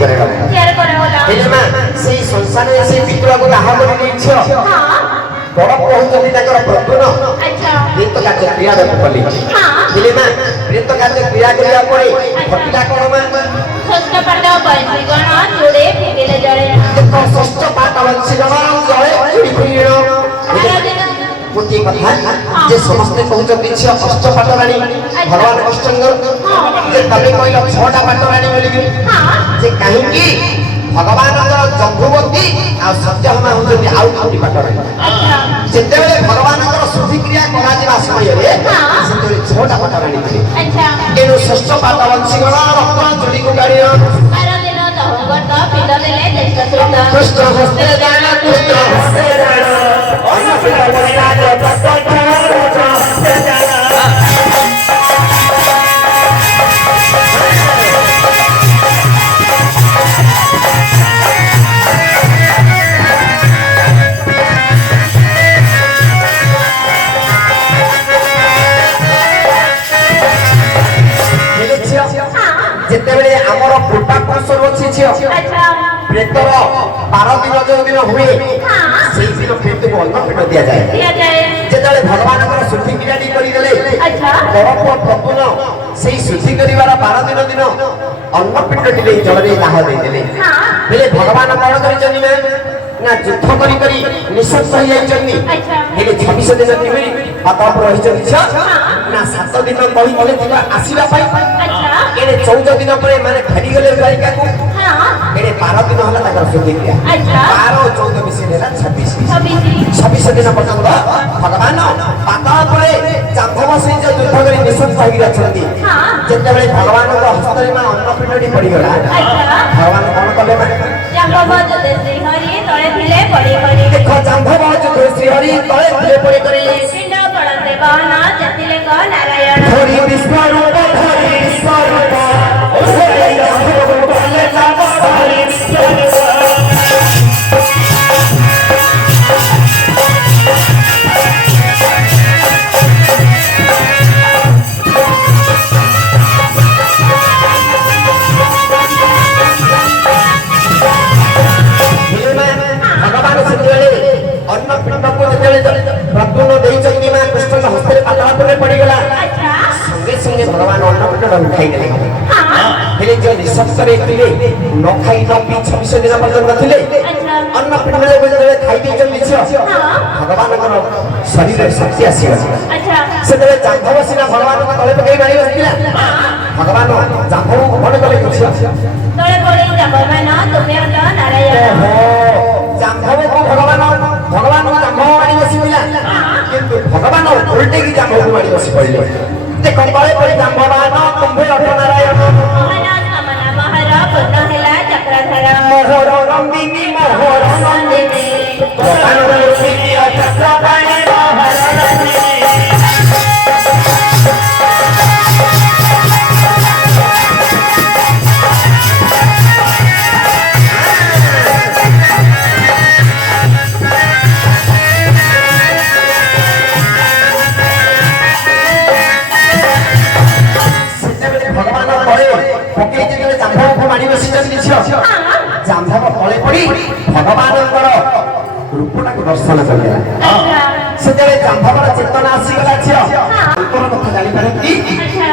करे हेले मा से संसार से पितुआ को दाह कर दैछ बड़ कहउछन ताकर प्रभुन अच्छा प्रेत कार्य क्रिया कली हेले मा प्रेत कार्य क्रिया करिया परे घटिला कोन मा षष्ठ पाठ बंशीगण जोड़े फेगेले जड़े देखो षष्ठ पाठ बंशीगण जड़े चुड़ी फुइण गोटे कथा जे समस्ते कहउछन छि अष्ट पाठ रानी भगवान कृष्ण जे तबे कहला छटा पाठ रानी बोली जे काहे की भगवान जम्बुवती आ सत्यहमा होती आउ छोटी पाठ रानी जेते बेले भगवान शुद्धि क्रिया करा जिबा समय रे सेते छटा पाठ रानी थी अच्छा एनु षष्ठ पाठ वंशीगण रत्न चुड़ी को गाड़ी आरो दिन दहगत पिंड देले देश सुंदर कृष्ण हस्ते दान कृष्ण हस्ते दान अन्न पिंड बोला जो तत्व हस्ते दान जेतेबेले हमर फुटा पुरुषर अछि छियो अच्छा प्रेतर 12 दिन जो दिन हुए सेही दिन प्रेत को अन्न पिंड दिया जाए जेतेबेले भगवान कर शुद्धि क्रियाटी करि देले अच्छा परम प्रभुन सेही शुद्धि करिवार 12 दिन अन्न पिंड दिले जल रे दाह दे देले बेले भगवान कौन करिचनी ना युद्ध करी करी निशब्द हो जाइचनी अच्छा हेले 26 दिन निमिरी पाता पर रहिचनी छ ना 7 दिन कहि बोले थिबा आसीबा पाई अच्छा एने 14 दिन परे माने फेरी गले द्वारिका को हां एने 12 दिन होला ताकर शुद्धि क्रिया अच्छा 12 14 मिसे देला 26 26 दिन पर्यंत भगवान पाता परे जांघव से जो युद्ध करी निशब्द होई रछंती हां जेतेबेले भगवान को हस्तरे मा अन्न पिंडडी पड़ी गला अच्छा भगवान कोन कले मा जांघव जो श्री हरि तळे ଥିଲେ ପଡି କରି देखो जांघव जो श्री हरि तळे ଥିଲେ पड़ी करी पिंड पड़ते बहन जतिले क नारायण धरि विश्व रूप धरि विश्व रूप ओरे जांघव बोले जाब धरि विश्व रूप अन्न पिंड को जेतेले प्रभुन देइचंदी मा कृष्ण हस्ते पातला परे पड़ी गला अच्छा संगे संगे भगवान अन्न पिंड उठाई देले हां हेले जो निशब्द रे थिले न खाई न पी 26 दिन पर्यंत थिले अच्छा अन्न पिंड रे जेतेले खाई देइचंदी छ हां भगवान को शरीर रे शक्ति आसी अच्छा सेतेले जांघव सिना भगवान को तळे पकई मारी बसिला भगवान जांघव को बड कले छ तळे पड़ी जांघव तुमे अट नारायण जांघव को भगवान को जांघव मारी बसिला किंतु भगवान उल्टे की जांघव को मारी बसि पड़ले देखो तळे पड़ी जांघवान तुम्हे अट नारायण मोहन समन महर पूर्ण हेला चक्रधर मोहर रंगिनी भगवान रंगिनी चक्रधर मोहर रंगिनी जांघव तले पड़ी भगवान रूपटा को दर्शन करला से जांघवर चेतना आसीगला अंतर कथा जानी पारती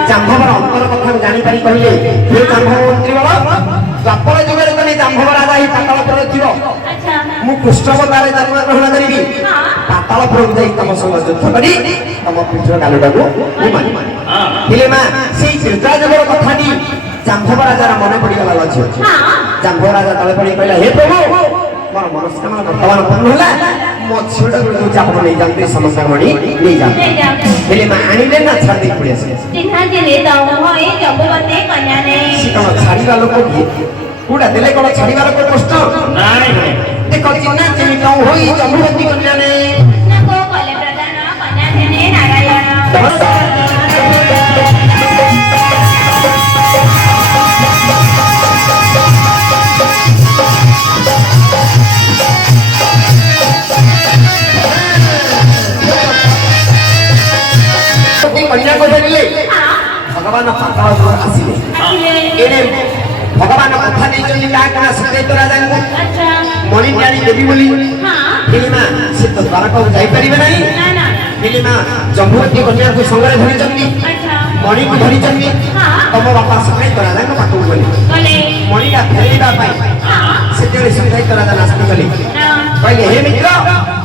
जांघवर अंतर कथा जानी पारी कहले हे जांघव मंत्री बाबा द्वापर जुगरे तने जांघव राजा ही पाताल पर थिबो मु कृष्ण अवतारे जन्म ग्रहण करिबी पाताल पर जाई तम संग युद्ध करी तम पुत्र गालुटा को मु मानी हेले मा सेई त्रित्राजवर कथानी जांघव राजा मने पड़ी गला लछि जांघव राजा तले पड़ी कहला हे प्रभु मोर मनस्कामना वर्तमान पूर्ण होला मो छिडा गुडु चापन नै जानते समस्या मणि नै जानते हेले मा आनिले ना छाड़ दे पड़ी आसे चिन्हा दिले त होई जम्बुवती कन्या ने सिकम छाड़ीवा लोक की कुडा देले कोन छाड़ीवा लोक कष्ट नाइ देखो चिन्हा चिन्ह न होई जम्बुवती कन्या ने नको कले प्रधान कन्या ने नारायण कन्या को धरिले भगवान पाताल आसिले एने भगवान कथा नहीं क्या सुखैत राजा अच्छा मणि जानी देवी बोली हाँ फिल्मा से तो द्वारा को जाई परिबे नहीं ना ना फिल्मा जम्बुवती कन्या को संगरे धरि चंदी अच्छा मणि को धरि चंदी हाँ तम बापा सुखैत राजा को पाटू बोली बोले मणि का फेरीबा पाई हाँ से तेरे सुखैत राजा नास्ति गली ना कहले हे मित्र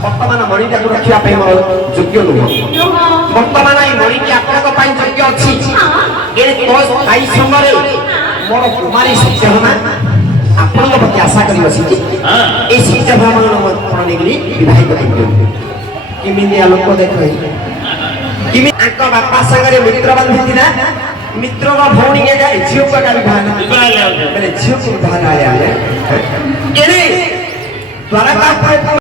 वर्तमान मणि को रखिया पे मोर योग्य नुह नुह वर्तमान ई मणि की आपन को पाई योग्य अछि हाँ ए तो आई संगरे मोर कुमारी सत्य होना आपन को प्रति आशा करी बसिची ए सत्य ब्राह्मण पण नेगरी विवाहित करियो किमिंदी आलोक देखै किमि आका बापा संगरे मित्र बांधिती ना मित्र का भौणी के जाय झियो का विवाह ना मैंने झियो को विवाह आया है केने द्वारा का